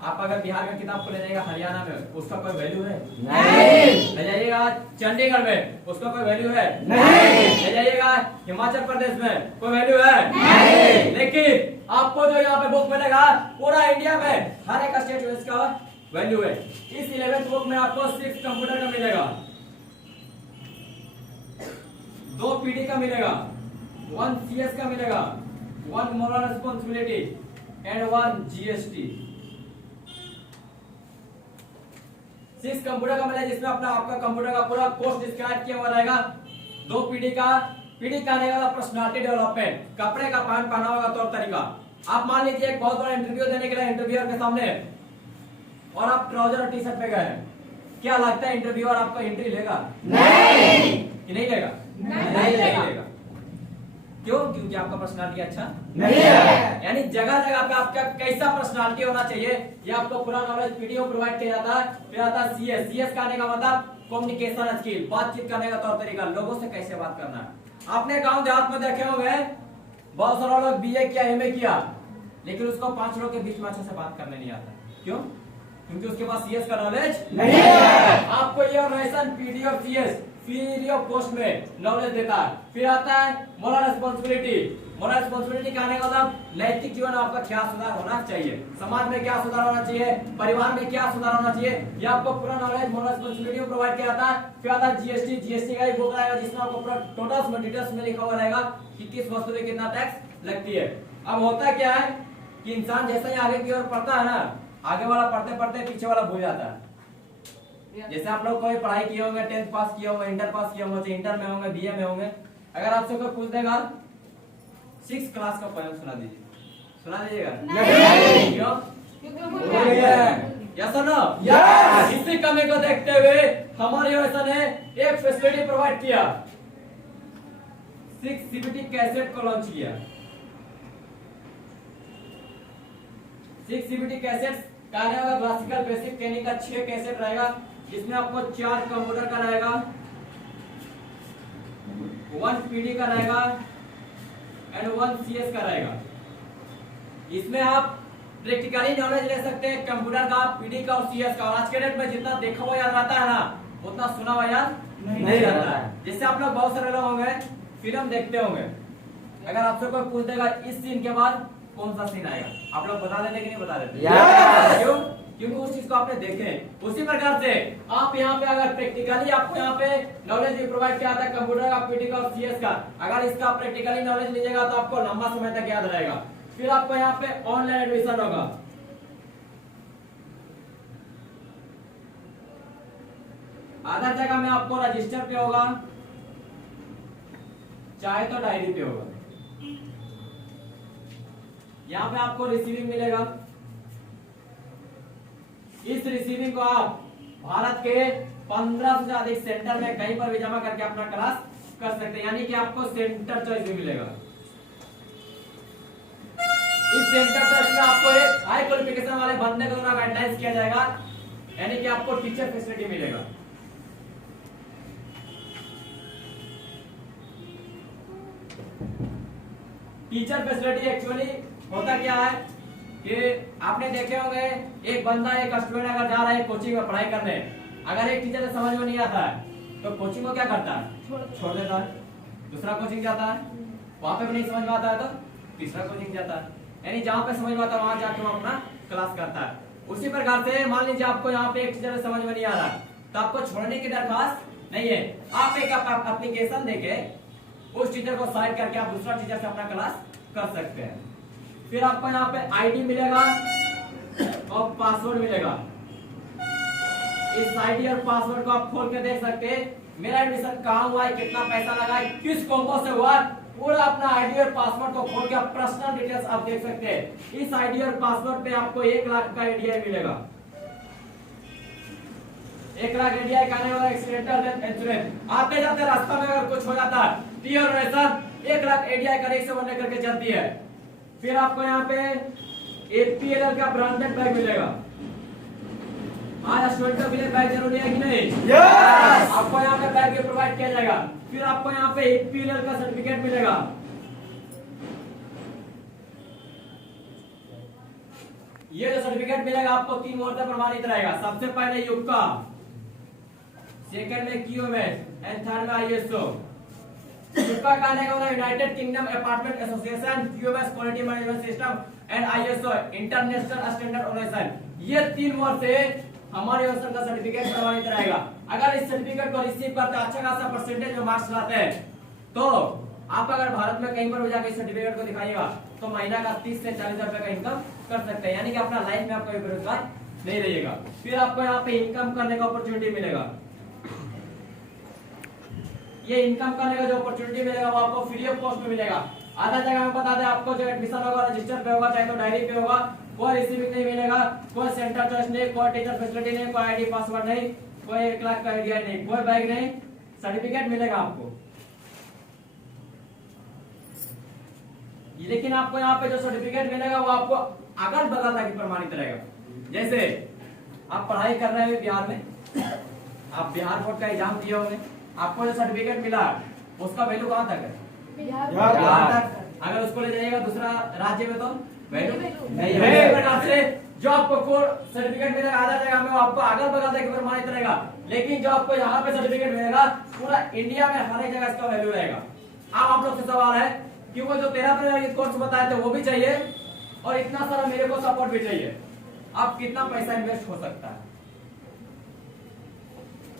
आप अगर बिहार का किताब को ले जाएगा हरियाणा में, उसका कोई वैल्यू है? नहीं। ले जाइएगा चंडीगढ़ में, उसका कोई वैल्यू है? नहीं। ले जाइएगा हिमाचल प्रदेश में, कोई वैल्यू है? नहीं। लेकिन आपको जो यहाँ पे बुक मिलेगा पूरा इंडिया में हर एक स्टेट में इसका वैल्यू है। इस 11th बुक में आपको 6 कंप्यूटर का मिलेगा, 2 पीडी का मिलेगा, 1 सीएस का मिलेगा, 1 moral responsibility and 1 GST. 6 computer का मिलेगा जिसमें अपना आपका कंप्यूटर का पूरा कोर्स डिस्क्राइब किया हुआ रहेगा। 2 पीडी का आने वाला पर्सनालिटी डेवलपमेंट, कपड़े का पहनावा का तौर तरीका। आप मान लीजिए एक बहुत बड़ा इंटरव्यू देने के लिए इंटरव्यूअर के सामने और आप ट्राउजर और टी शर्ट पे गए, क्या लगता है इंटरव्यूअर आपको एंट्री लेगा? नहीं। कि नहीं लेगा? नहीं लेगा। क्यों? क्योंकि आपका पर्सनालिटी अच्छा नहीं है। यानी जगह जगह पे आपका कैसा पर्सनालिटी होना चाहिए ये आपको पूरा नॉलेज पीडीओ प्रोवाइड किया जाता है। फिर आता है सीएस का आने का मतलब कम्युनिकेशन स्किल, बातचीत करने का तौर तरीका, लोगों से कैसे बात करना है। आपने गांव देहात में देखे होंगे बहुत सारे लोग बीए किया, एमए किया, लेकिन उसको 5 लोग के बीच में अच्छे से बात करने नहीं आता। क्यों? क्योंकि उसके पास सीएस का नॉलेज नहीं है। आपको ये ऑर्गेनाइजेशन पीडी और सीएस फ्री ऑफ कॉस्ट में नॉलेज देता है। फिर आता है मोरल रिस्पांसिबिलिटी। मोरल रिस्पांसिबिलिटी कहने का मतलब नैतिक जीवन में आपका क्या सुधार होना चाहिए, समाज में क्या सुधार होना चाहिए, परिवार में क्या सुधार होना चाहिए, ये आपको पूरा नॉलेज मोरल रिस्पांसिबिलिटी में प्रोवाइड किया जाता है। फिर आता है जीएसटी। जीएसटी का एक बुक रहेगा जिसमें आपको पूरा टोटल्स में डिटेल्स में लिखा हुआ रहेगा कि किस वस्तु पे कितना टैक्स लगती है। अब होता क्या है कि इंसान जैसे ही आगे की ओर पढ़ता है ना, आगे वाला पढ़ते पढ़ते पीछे वाला भूल जाता है। जैसे आप लोग कोई पढ़ाई किए होंगे, 10th पास किए होंगे, इंटर पास किए होंगे, इंटर में होंगे, बीए में होंगे, अगर आपसे कोई पूछ देगा 6th क्लास का पोएम सुना दीजिएगा नहीं। क्यों? नहीं। यस और नो? Yes। इसी कमी को देखते हुए हमारी योजना ने एक फैसिलिटी प्रोवाइड किया, 6 सीबीटी कैसेट को लॉन्च किया। 6 सीबीटी कैसेट्स कहने वाला क्लासिकल बेसिक ट्रेनिंग का 6 कैसेट रहेगा, जिसमें आपको 4 कंप्यूटर का रहेगा, 1 पीडी का रहेगा एंड 1 सीएस का रहेगा। इसमें आप प्रैक्टिकली नॉलेज ले सकते हैं कंप्यूटर का, पीडी का और सीएस का। और आज के डेट में जितना देखा हुआ याद रहता है ना, उतना सुना हुआ याद नहीं रहता है। जिससे आप लोग बहुत सारे लोग होंगे फिल्म देखते होंगे, अगर आपसे कोई पूछ देगा इस सीन के बाद कौन सा सीन आएगा, आप लोग बता देते कि नहीं बता देते? क्यों? क्योंकि उस चीज को आपने देखे। उसी प्रकार से आप यहाँ पे अगर प्रैक्टिकली आपको यहाँ पे नॉलेज भी प्रोवाइड किया था कंप्यूटर का, पीडी का और सीएस का, अगर इसका प्रैक्टिकली नॉलेज लीजिएगा तो आपको लंबा समय तक याद रहेगा। फिर आपको यहाँ पे ऑनलाइन एडमिशन होगा। आधा जगह में आपको रजिस्टर पे होगा, चाहे तो डायरी पे होगा। यहाँ पे आपको रिसीविंग मिलेगा। इस रिसीविंग को आप भारत के 15 से अधिक सेंटर में कहीं पर भी जमा करके अपना क्लास कर सकते हैं, यानी कि आपको सेंटर चॉइस भी मिलेगा। इस सेंटर चॉइस में आपको एक हाई क्वालिफिकेशन वाले बंदे को द्वारा गाइडलाइंस किया जाएगा, यानी कि आपको टीचर फैसिलिटी मिलेगा। टीचर फैसिलिटी एक्चुअली होता क्या है कि आपने देखे होंगे, एक बंदा, एक स्टूडेंट अगर जा रहा है कोचिंग में पढ़ाई करने, अगर एक टीचर से समझ में नहीं आता है तो कोचिंग को क्या करता है? छोड़ देता है, दूसरा कोचिंग जाता है। वहां पे भी नहीं समझ में आता है तो तीसरा कोचिंग जाता है, यानी जहां पे समझ में आता है वहां जाके वो अपना क्लास करता है। उसी प्रकार से मान लीजिए आपको यहाँ पे एक टीचर से समझ में नहीं आ रहा तो आपको छोड़ने की दरख्वास्त नहीं है, आप एक एप्लीकेशन देके उस टीचर को साइड करके आप दूसरा टीचर से अपना क्लास कर सकते हैं। फिर आपको यहाँ पे आईडी मिलेगा और पासवर्ड मिलेगा। इस आईडी और पासवर्ड को आप खोल के देख सकते हैं, मेरा एडमिशन कहाँ हुआ है, कितना पैसा लगा है, किस कॉम्बो से हुआ, पूरा अपना आईडी और पासवर्ड को खोल के आप पर्सनल डिटेल्स आप देख सकते हैं। इस आईडी और पासवर्ड पे आपको 1 लाख का एडीआई मिलेगा। 1 लाख एडीआई कहने वाला एक्सीडेंटल डेथ इंश्योरेंस। आते जाते रास्ता में अगर कुछ हो जाता है टीयर रेसन 1 लाख एडीआई का रिक्शा बंद करके चलती है। फिर आपको यहाँ पे एपीएलएल का ब्रांडेड बैग मिलेगा। आज स्टूडेंट के लिए बैग जरूरी है कि नहीं? यस। आपको यहाँ पे बैग भी प्रोवाइड किया जाएगा। फिर आपको यहाँ पे एपीएलएल का सर्टिफिकेट मिलेगा। ये जो सर्टिफिकेट मिलेगा आपको 3 मोड से प्रमाणित रहेगा। सबसे पहले युक्का, सेकंड में क्यूएमएस एंड थर्ड में आईएसओ। युक्का कहने का मतलब United Kingdom apartment association, QMS quality management system and ISO international standard organization. ये 3 मोड से हमारे योजना का सर्टिफिकेट प्रमाणित रहेगा। अगर इस सर्टिफिकेट को रिसीव करते अच्छा खासा परसेंटेज में मार्क्स लाते हैं तो आप अगर भारत में कहीं पर भी जाकर इस सर्टिफिकेट को दिखाइएगा तो महीना का 30 से 40 हजार रुपए का इनकम कर सकते हैं, यानी कि अपना लाइफ में आप कभी बेरोजगार नहीं रहिएगा। फिर आपको यहाँ पे इनकम करने का अपॉर्चुनिटी मिलेगा। ये इनकम करने का जो अपॉर्चुनिटी मिलेगा वो आपको फ्री ऑफ कॉस्ट में मिलेगा। आधा जगह में बता दें आपको, जो एडमिशन होगा रजिस्टर पे होगा, चाहे तो डायरी पे होगा, कोई रिसीविंग नहीं मिलेगा, कोई सेंटर चॉइस नहीं, कोई टीचर फैसिलिटी नहीं, कोई आईडी पासवर्ड नहीं, कोई 1 लाख का आईडिया नहीं, कोई बैग नहीं, सर्टिफिकेट मिलेगा आपको। लेकिन आपको यहाँ पे जो सर्टिफिकेट मिलेगा वो आपको अगल बगल तक प्रमाणित रहेगा। जैसे आप पढ़ाई कर रहे हैं बिहार में, आप बिहार बोर्ड का एग्जाम दिए होंगे, आपको जो सर्टिफिकेट मिला उसका वैल्यू कहाँ तक है? बिहार तक। अगर उसको ले जाइएगा दूसरा राज्य में तो वैल्यू नहीं है। इस प्रकार से जो आपको कोर्स सर्टिफिकेट मिलेगा आधा जगह में वो आपको अगल बगल देकर प्रमाणित रहेगा, लेकिन जो आपको यहाँ पे सर्टिफिकेट मिलेगा पूरा इंडिया में हर एक जगह इसका वैल्यू रहेगा। अब आप लोग से सवाल है कि वो जो 13 कोर्स बताए थे वो भी चाहिए और इतना सारा मेरे को सपोर्ट भी चाहिए, आप कितना पैसा इन्वेस्ट हो सकता है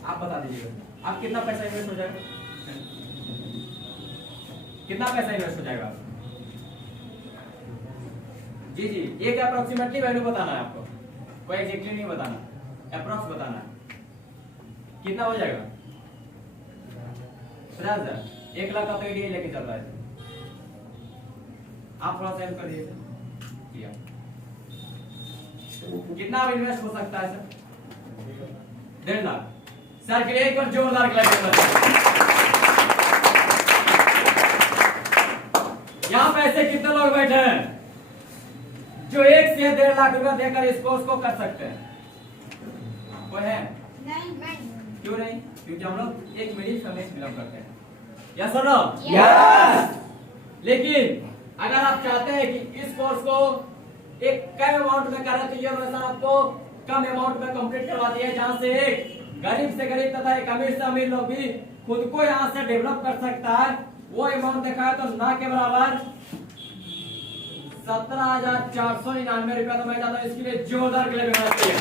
आप बता दीजिएगा। आप कितना पैसा इन्वेस्ट हो जाएगा, कितना पैसा इन्वेस्ट हो जाएगा? जी जी, एक अप्रोक्सीमेटली वैल्यू बताना है आपको, कोई एग्जैक्टली नहीं बताना, अप्रोक्स बताना है। कितना हो जाएगा? 50,000, 1 लाख का तो आइडिया लेके चल रहा है। आप थोड़ा सा हेल्प कर दीजिए। कितना अब इन्वेस्ट हो सकता है सर? 1.5 लाख। सर के लिए एक बार जोरदार क्लैपिंग बताइए। यहाँ पे ऐसे कितने लोग बैठे हैं जो 1 से 1.5 लाख रुपया देकर इस कोर्स को कर सकते हैं? कोई है? नहीं। क्यों नहीं? क्योंकि हम लोग 1 मिनट समय फिल्म करते हैं। यस और नो? यस। लेकिन अगर आप चाहते हैं कि इस कोर्स को एक कम अमाउंट में करें तो ये वैसा आपको कम अमाउंट में कंप्लीट करवा दिया है, जहां से एक गरीब से गरीब तथा एक अमीर से अमीर लोग भी खुद को यहाँ से डेवलप कर सकता है। वो अमाउंट देखा है तो ना के बराबर 17,499 रुपया। तो मैं चाहता हूँ इसके लिए जोरदार क्लैप होना चाहिए।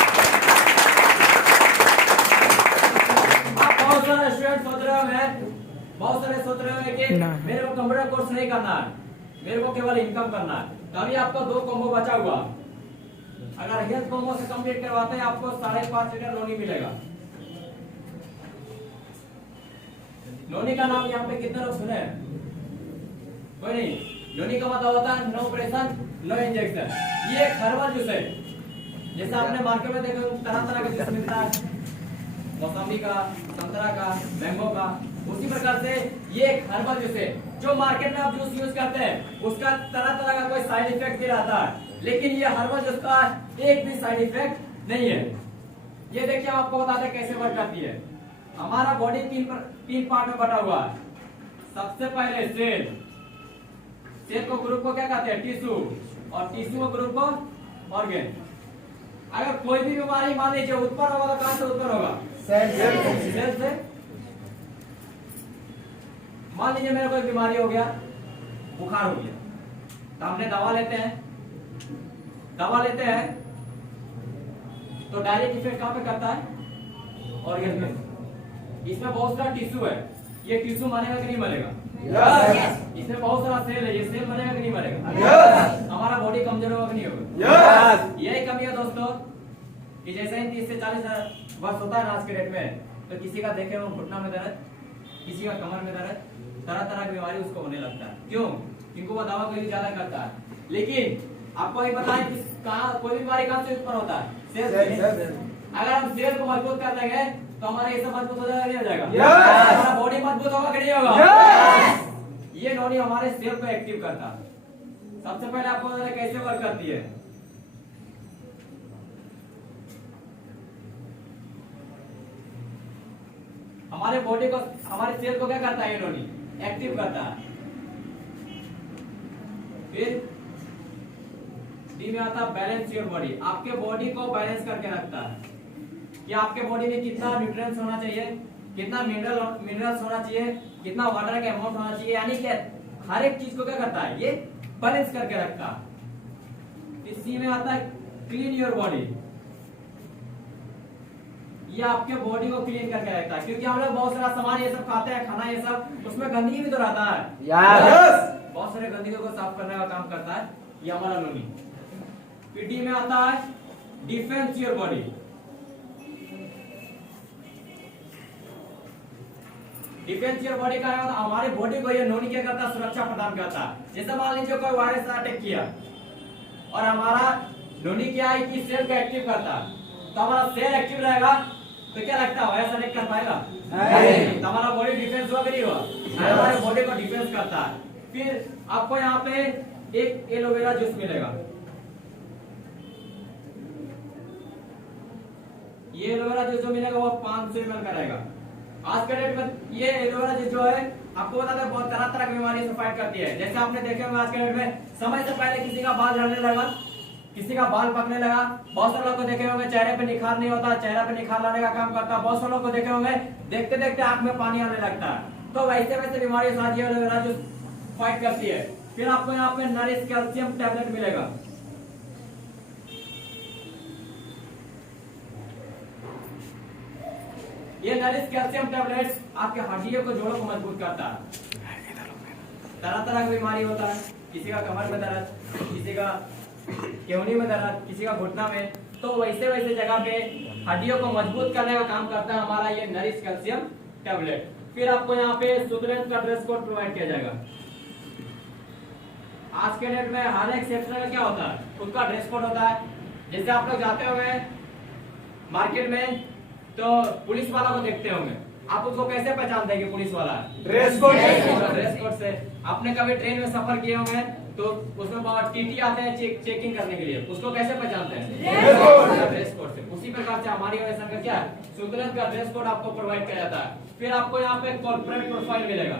आप बहुत सारे स्टूडेंट सोच रहे होंगे, बहुत सारे सोच रहे होंगे कि मेरे को कंप्यूटर कोर्स नहीं करना है, मेरे को केवल इनकम करना है। तो अभी आपका 2 कॉम्बो बचा हुआ। अगर हेल्थ कॉम्बो से कंप्लीट करवाते हैं आपको 5.5 लीटर लोनी मिलेगा। लोनी का नाम यहाँ पे कितने लोग सुने हैं? कोई नहीं। लोनी का मतलब होता है नो ऑपरेशन नो इंजेक्शन। ये एक हर्बल जूस है, जैसे आपने मार्केट में देखो तरह तरह के जूस मिलता है, मौसमी का, संतरा का, मैंगो का, उसी प्रकार से ये एक हर्बल जूस है। जो मार्केट में आप जूस यूज करते हैं उसका तरह तरह का कोई साइड इफेक्ट भी रहता है, लेकिन ये हर्बल जूस का एक भी साइड इफेक्ट नहीं है। ये देखिए हम आपको बताते हैं कैसे वर्क करती है। हमारा बॉडी 3 पार्ट में बटा हुआ है। सबसे पहले सेल को ग्रुप को क्या कहते हैं? टिश्यू, और टिश्यू को ग्रुप को ऑर्गन। अगर कोई भी बीमारी मान लीजिए उत्पन्न होगा तो कहां से उत्पन्न होगा? सेल से। मान लीजिए मेरे को एक बीमारी हो गया, बुखार हो गया, तो हमने दवा लेते हैं तो डायरेक्ट इफेक्ट कहां पे करता है? ऑर्गन में। इसमें बहुत सारा टिश्यू है, ये टिश्यू मरेगा कि नहीं मरेगा? यस। इसमें बहुत सारा सेल है, ये सेल मरेगा कि नहीं मरेगा? यस। हमारा बॉडी कमजोर होगा कि नहीं होगा? यस। यही कमी है दोस्तों कि जैसे ही 30 से 40 वर्ष होता है आज के डेट में, तो किसी का देखे वो घुटना में दर्द, किसी का कमर में दर्द, तरह तरह की बीमारी उसको होने लगता है। क्यों? क्योंकि वो दवा को ज्यादा करता है। लेकिन आपको ये बताएं कि कोई बीमारी कहां से उत्पन्न होता है? सेल से। अगर हम सेल को मजबूत कर देंगे तो हमारे ये सब मजबूत हो जाएगा नहीं हो जाएगा? हमारा बॉडी मजबूत होगा कि नहीं होगा? ये नोनी हमारे सेल को एक्टिव करता है। सबसे पहले आपको बताना कैसे वर्क करती है। हमारे बॉडी को, हमारे सेल को क्या करता है? ये नोनी एक्टिव करता है। फिर डी में आता है बैलेंस योर बॉडी। आपके बॉडी को बैलेंस करके रखता है कि आपके बॉडी में कितना न्यूट्रिएंट्स होना चाहिए, कितना मिनरल्स होना चाहिए, कितना वाटर का अमाउंट होना चाहिए, यानी कि हर एक चीज को क्या करता है? ये बैलेंस करके रखता है। इसी में आता है क्लीन योर बॉडी। ये आपके बॉडी को क्लीन करके रखता है, क्योंकि हम लोग बहुत सारा सामान ये सब खाते हैं, खाना ये सब, उसमें गंदगी भी तो रहता है। यस। बहुत सारे गंदगी को साफ करने का काम करता है ये हमारा लोनी। फिर डी में आता है defence your body. Defence your body का मतलब हमारे बॉडी को ये नोनी क्या करता है? सुरक्षा प्रदान करता है। जैसे मान लीजिए कोई वायरस अटैक किया और हमारा नोनी क्या है कि सेल को एक्टिव करता है, तो हमारा सेल एक्टिव रहेगा तो क्या लगता है वायरस अटैक कर पाएगा? नहीं। तो हमारा बॉडी डिफेंस हुआ कि नहीं हुआ? हमारे बॉडी को डिफेंस करता है। फिर आपको यहाँ पे एक एलोवेरा जूस मिलेगा। ये एलोवेरा जूस जो मिलेगा वो 500 ml का रहेगा। आज के डेट में ये एलोवेरा जूस जो है आपको बता दें बहुत तरह की बीमारी से फाइट करती है। जैसे आपने देखे होंगे आज के डेट में समय से पहले किसी का बाल झड़ने लगा, किसी का बाल पकने लगा, बहुत सारे लोग को देखे होंगे चेहरे पे निखार नहीं होता, चेहरे पे निखार लाने का काम करता है। बहुत सारे लोग को देखे होंगे देखते देखते आंख में पानी आने लगता है। तो वैसे वैसे बीमारी साथ ये एलोवेरा जूस फाइट करती है। फिर आपको यहाँ पे नरिश कैल्शियम टैबलेट मिलेगा। ये नरिश कैल्शियम टैबलेट्स आपके हड्डियों को, जोड़ों को मजबूत करता है। तरह तरह की बीमारी होता है, किसी का कमर में दर्द, किसी का केहनी में दर्द, किसी का घुटना में, तो वैसे वैसे जगह पे हड्डियों को मजबूत करने का काम करता है हमारा ये नरिश कैल्शियम टैबलेट। फिर आपको यहाँ पे सुदरेंद्र का ड्रेस कोड प्रोवाइड किया जाएगा। आज के डेट में हर एक सेक्टर में क्या होता है, उसका ड्रेस कोड होता है। जैसे आप लोग जाते होंगे मार्केट में तो पुलिस वाला को देखते होंगे, आप उसको कैसे पहचानते हैं कि पुलिस वाला है? ड्रेस कोड ड्रेस कोड से। आपने कभी ट्रेन में सफर किए होंगे तो उसमें बहुत टीटी आते हैं चेकिंग करने के लिए, उसको कैसे पहचानते हैं? ड्रेस कोड से। उसी प्रकार से हमारी ऑर्गेनाइजेशन का क्या है, सुदरेंद्र का ड्रेस कोड आपको प्रोवाइड किया जाता है। फिर आपको यहाँ पे कॉर्पोरेट प्रोफाइल मिलेगा।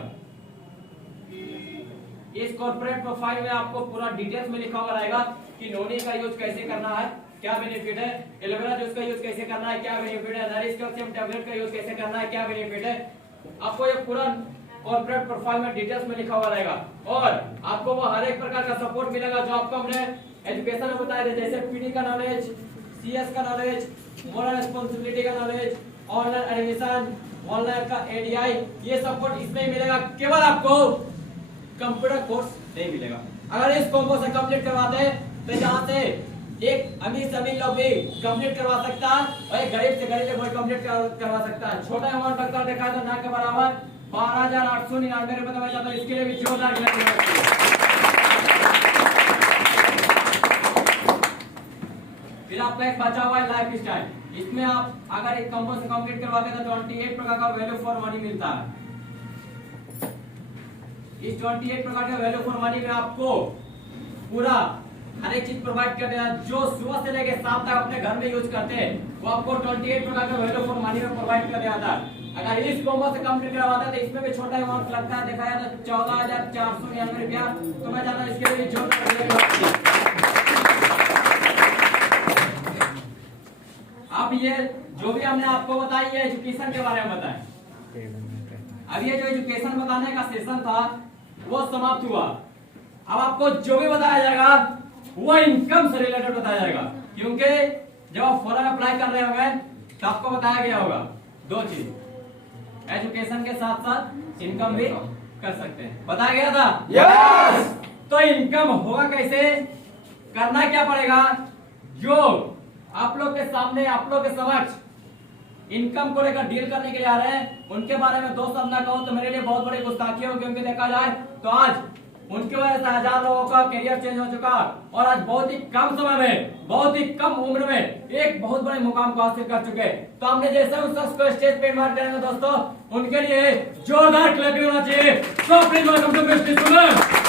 इस कॉर्पोरेट प्रोफाइल में आपको पूरा डिटेल्स में लिखा हुआ रहेगा कि नोनी का यूज कैसे करना है, क्या बेनिफिट है, एलोवेरा जूस का यूज कैसे करना है, क्या बेनिफिट है, नरिश कैल्शियम टैबलेट का यूज कैसे करना है, क्या बेनिफिट है। आपको ये पूरा कॉर्पोरेट प्रोफाइल में डिटेल्स में लिखा हुआ रहेगा। और आपको वो हर एक प्रकार का सपोर्ट मिलेगा जो आपको हमने एजुकेशन में बताया था, जैसे पीडी का नॉलेज, सीएस का नॉलेज, मोरल रिस्पांसिबिलिटी का नॉलेज, ऑनलाइन एडमिशन, ऑनलाइन का एडीआई, ये सपोर्ट इसमें ही मिलेगा। केवल आपको कंप्यूटर कोर्स नहीं मिलेगा। अगर इस कॉम्बो से कंप्लीट करवाते हैं तो यहाँ से एक अमीर से अमीर लोग भी कंप्लीट करवा सकता है और एक गरीब से गरीब लोग कंप्लीट करवा सकता है। छोटा अमाउंट लगता है, देखा तो ना के बराबर 12,899 रुपए दवाई जाता है। इसके लिए भी जोरदार फिर आपका एक बचा हुआ है लाइफ स्टाइल। इसमें आप अगर एक कंपनी से कंप्लीट करवाते हैं तो 28 प्रकार का वैल्यू फॉर मनी मिलता है। इस 28 प्रकार का वैल्यू फॉर मनी में आपको पूरा हर एक चीज प्रोवाइड कर देना, जो सुबह से लेकर शाम तक अपने घर में यूज करते हैं वो आपको 28 प्रकार का वैल्यू फॉर मनी में प्रोवाइड कर दिया था। अगर इस कॉम्बो से कंप्लीट करवाते हैं तो इसमें भी छोटा अमाउंट लगता है, देखा जाए तो 14,499 रुपया। तो मैं चाहता हूँ इसके लिए जो अब ये जो भी हमने आपको बताई है एजुकेशन के बारे में बताएं। अब ये जो एजुकेशन बताने का सेशन था वो समाप्त हुआ। अब आपको जो भी बताया जाएगा वो इनकम से रिलेटेड बताया जाएगा, क्योंकि जब आप फॉरन अप्लाई कर रहे होंगे तो आपको बताया गया होगा दो चीज, एजुकेशन के साथ साथ इनकम भी कर सकते हैं, बताया गया था। यस। तो इनकम होगा कैसे, करना क्या पड़ेगा, जो आप लोग के सामने, आप लोग के समक्ष इनकम को लेकर डील करने के लिए आ रहे हैं उनके बारे में दो शब्द ना कहूं तो मेरे लिए बहुत बड़ी गुस्ताखी होगी। क्योंकि देखा जाए तो आज उनकी वजह से हजार लोगों का करियर चेंज हो चुका और आज बहुत ही कम समय में, बहुत ही कम उम्र में एक बहुत बड़े मुकाम को हासिल कर चुके। तो हमने जैसे उस शख्स को स्टेज पे इनवाइट करेंगे दोस्तों, उनके लिए जोरदार क्लैपिंग होना चाहिए। So please welcome to mister Suman.